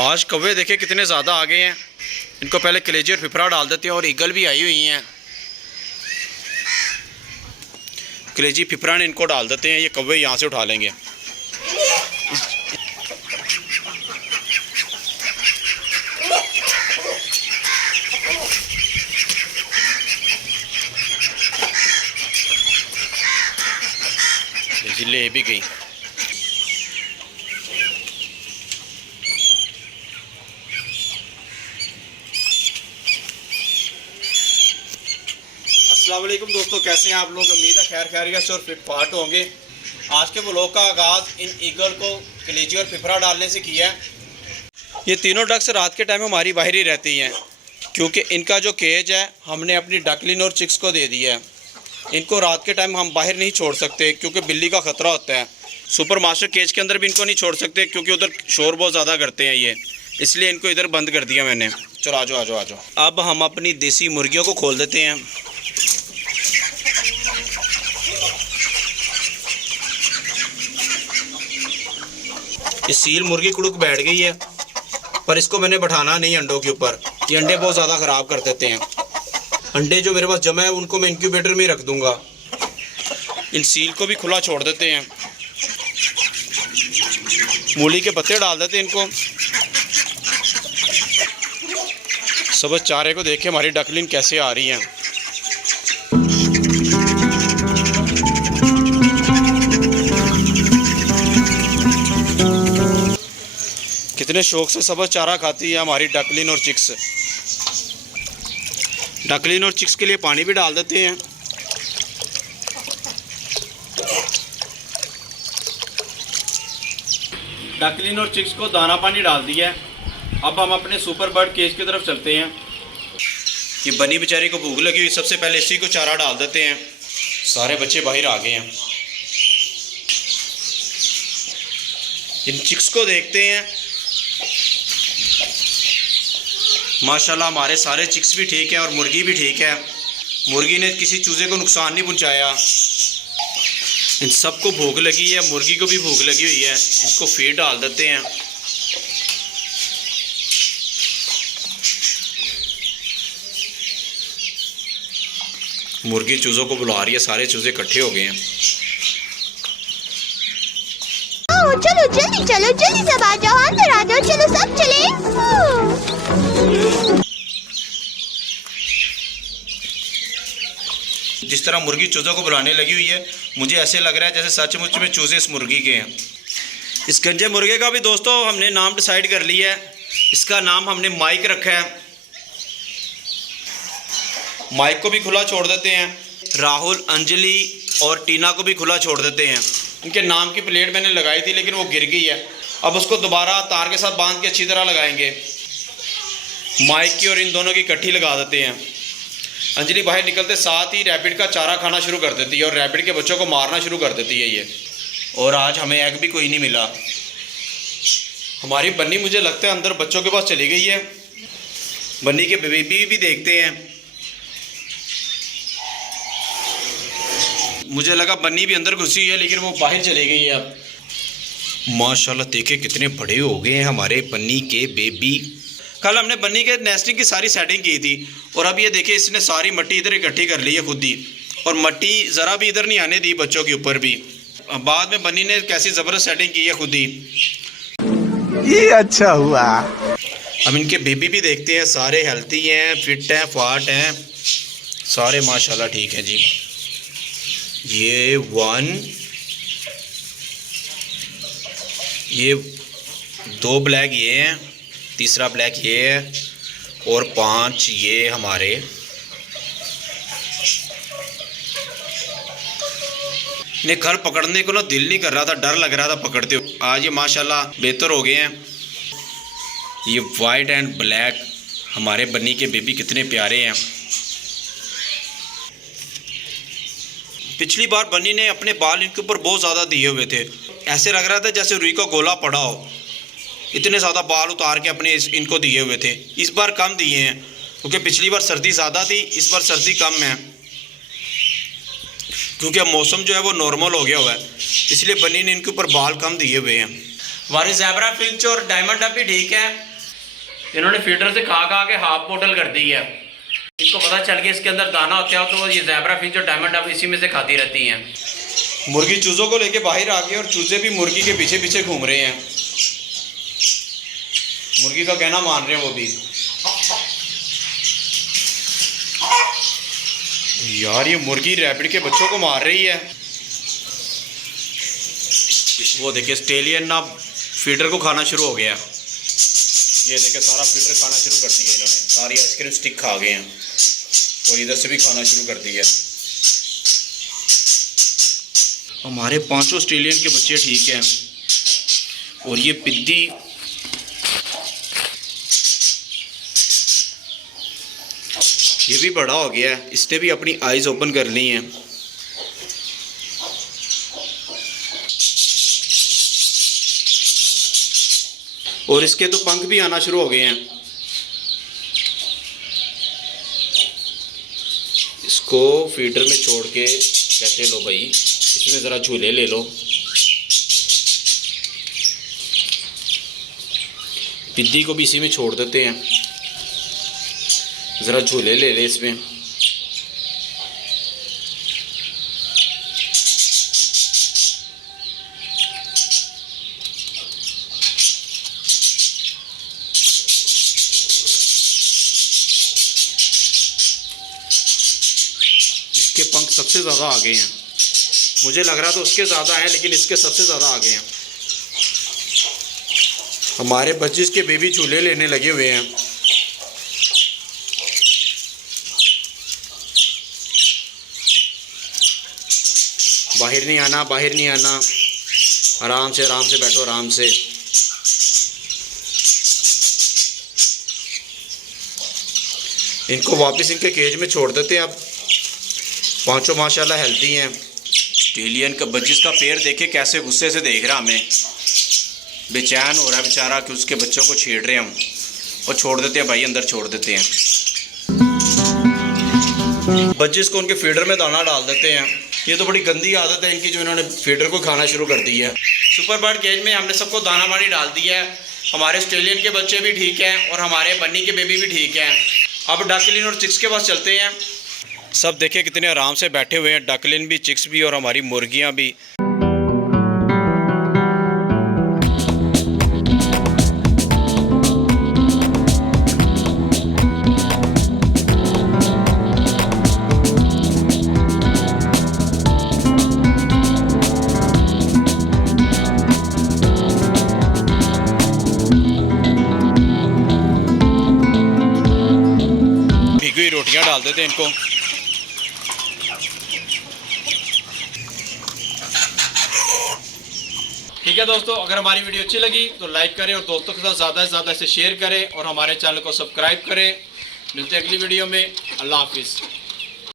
आज कौवे देखे कितने ज़्यादा आ गए हैं। इनको पहले कलेजी और फिफरा डाल देते हैं और ईगल भी आई हुई हैं। कलेजी फिफरा ने इनको डाल देते हैं, ये कौवे यहाँ से उठा लेंगे। ले भी गई। अस्सलाम वालेकुम दोस्तों, कैसे हैं आप लोग। उम्मीद है खैर खैरियत से और फिट फाट होंगे। आज के व्लॉग का आगाज़ इन ईगल को कलेजी और फिफरा डालने से किया है। ये तीनों डक्स रात के टाइम हमारी बाहर ही रहती हैं, क्योंकि इनका जो केज है हमने अपनी डकलिन और चिक्स को दे दिया है। इनको रात के टाइम हम बाहर नहीं छोड़ सकते क्योंकि बिल्ली का ख़तरा होता है। सुपर मास्टर केज के अंदर भी इनको नहीं छोड़ सकते क्योंकि उधर शोर बहुत ज़्यादा करते हैं ये, इसलिए इनको इधर बंद कर दिया मैंने। चलो आ जाओ आ जाओ आ जाओ। अब हम अपनी देसी मुर्गियों को खोल देते हैं। ये सील मुर्गी कुड़ुक बैठ गई है, पर इसको मैंने बैठाना नहीं अंडों के ऊपर। ये अंडे बहुत ज़्यादा ख़राब कर देते हैं। अंडे जो मेरे पास जमा है उनको मैं इंक्यूबेटर में ही रख दूंगा। इन सील को भी खुला छोड़ देते हैं। मूली के पत्ते डाल देते हैं इनको। सबज चारे को देख के हमारी डकलिन कैसे आ रही हैं। कितने शौक से सबज चारा खाती है हमारी डकलिन और चिक्स। डकलिन और चिक्स के लिए पानी भी डाल देते हैं। डकलिन और चिक्स को दाना पानी डाल दिया है। अब हम अपने सुपर बर्ड केज की तरफ चलते हैं। ये बनी बेचारी को भूख लगी हुई, सबसे पहले इसी को चारा डाल देते हैं। सारे बच्चे बाहर आ गए हैं। इन चिक्स को देखते हैं। माशाल्लाह हमारे सारे चिक्स भी ठीक है और मुर्गी भी ठीक है। मुर्गी ने किसी चूजे को नुकसान नहीं पहुंचाया। इन सबको भूख लगी है, मुर्गी को भी भूख लगी हुई है। इनको फीड डाल देते हैं। मुर्गी चूजों को बुला रही है, सारे चूजे इकट्ठे हो गए हैं। चलो जल्दी चलो, जल्दी सब आ जाओ, अंदर आ जाओ, चलो सब चले। जिस तरह मुर्गी चूजों को बुलाने लगी हुई है, मुझे ऐसे लग रहा है जैसे सचमुच में चूजे इस मुर्गी के हैं। इस गंजे मुर्गे का भी दोस्तों हमने नाम डिसाइड कर लिया है। इसका नाम हमने माइक रखा है। माइक को भी खुला छोड़ देते हैं। राहुल, अंजलि और टीना को भी खुला छोड़ देते हैं। इनके नाम की प्लेट मैंने लगाई थी लेकिन वो गिर गई है। अब उसको दोबारा तार के साथ बांध के अच्छी तरह लगाएंगे। माइक की और इन दोनों की इकट्ठी लगा देते हैं। अंजलि बाहर निकलते साथ ही रैबिट का चारा खाना शुरू कर देती है और रैबिट के बच्चों को मारना शुरू कर देती है ये। और आज हमें एग भी कोई नहीं मिला। हमारी बन्नी मुझे लगता है अंदर बच्चों के पास चली गई है। बन्नी के बेबी भी देखते हैं। मुझे लगा बन्नी भी अंदर घुसी है लेकिन वो बाहर चली गई है। अब माशाल्लाह देखे कितने बड़े हो गए हैं हमारे बन्नी के बेबी। कल हमने बन्नी के नेस्टिंग की सारी सेटिंग की थी और अब ये देखिए इसने सारी मट्टी इधर इकट्ठी कर ली है खुद ही, और मट्टी ज़रा भी इधर नहीं आने दी बच्चों के ऊपर भी। बाद में बन्नी ने कैसी ज़बरदस्त सेटिंग की है खुद ही। ये अच्छा हुआ। अब इनके बेबी भी देखते हैं, सारे हेल्थी हैं, फिट हैं, फाट हैं, सारे माशाल्लाह ठीक हैं जी। ये 1, ये 2 ब्लैक ये हैं, तीसरा ब्लैक ये है और 5 ये हमारे। ने कल पकड़ने को ना दिल नहीं कर रहा था, डर लग रहा था पकड़ते हुए। आज ये माशाल्लाह बेहतर हो गए हैं। ये वाइट एंड ब्लैक हमारे बन्नी के बेबी कितने प्यारे हैं। पिछली बार बन्नी ने अपने बाल इनके ऊपर बहुत ज़्यादा दिए हुए थे। ऐसे लग रहा था जैसे रुई का गोला पड़ा हो। इतने ज़्यादा बाल उतार के अपने इनको दिए हुए थे। इस बार कम दिए हैं क्योंकि पिछली बार सर्दी ज़्यादा थी, इस बार सर्दी कम है क्योंकि अब मौसम जो है वो नॉर्मल हो गया हुआ है, इसलिए बन्नी ने इनके ऊपर बाल कम दिए हुए हैं। हमारी ज़ेब्रा फिंच और डायमंड डक भी ठीक है। इन्होंने फीडर से खा खा के हाफ बोतल कर दी है। इनको पता चल गया इसके अंदर दाना होता है, तो ये ज़ेब्रा फिश जो डायमंड अब इसी में से खाती रहती हैं। मुर्गी चूज़ों को लेके बाहर आ गई और चूज़े भी मुर्गी के पीछे पीछे घूम रहे हैं। मुर्गी का कहना मान रहे हैं वो भी। यार ये मुर्गी रैबिट के बच्चों को मार रही है। वो देखिए ऑस्ट्रेलियन ना फीडर को खाना शुरू हो गया। ये देखिए सारा फीडर खाना शुरू कर दिया इन्होंने, सारी आइसक्रीम स्टिक खा गए हैं और इधर से भी खाना शुरू कर दिया। हमारे 5 ऑस्ट्रेलियन के बच्चे ठीक हैं और ये पिद्दी ये भी बड़ा हो गया है, इसने भी अपनी आइज़ ओपन कर ली हैं। और इसके तो पंख भी आना शुरू हो गए हैं। इसको फीडर में छोड़ के कहते लो भाई इसमें ज़रा झूले ले लो। पिद्दी को भी इसी में छोड़ देते हैं, ज़रा झूले ले ले इसमें। इसके पंख सबसे ज़्यादा आगे हैं, मुझे लग रहा था उसके ज़्यादा हैं लेकिन इसके सबसे ज़्यादा आगे हैं। हमारे बच्चे इसके बेबी झूले लेने लगे हुए हैं। बाहर नहीं आना, बाहर नहीं आना, आराम से बैठो, आराम से। इनको वापस इनके केज में छोड़ देते हैं। अब 5 माशाल्लाह हेल्दी हैं। ऑस्ट्रेलियन का बच्चिस का पैर देखे कैसे गुस्से से देख रहा, हमें बेचैन हो रहा है बेचारा कि उसके बच्चों को छेड़ रहे हैं हम, और छोड़ देते हैं भाई, अंदर छोड़ देते हैं। बच्चिस को उनके फीडर में दाना डाल देते हैं। ये तो बड़ी गंदी आदत है इनकी जो इन्होंने फीडर को खाना शुरू कर दी है। सुपर बर्ड केज में हमने सबको दाना पानी डाल दिया है। हमारे ऑस्ट्रेलियन के बच्चे भी ठीक हैं और हमारे बन्नी के बेबी भी ठीक हैं। अब डकलिन और चिक्स के पास चलते हैं। सब देखिए कितने आराम से बैठे हुए हैं, डकलिन भी, चिक्स भी और हमारी मुर्गियाँ भी। भिगी हुई रोटियां डाल देते हैं इनको। ठीक है दोस्तों, अगर हमारी वीडियो अच्छी लगी तो लाइक करें और दोस्तों के साथ ज़्यादा से ज़्यादा इसे शेयर करें और हमारे चैनल को सब्सक्राइब करें। मिलते हैं अगली वीडियो में। अल्लाह हाफिज़।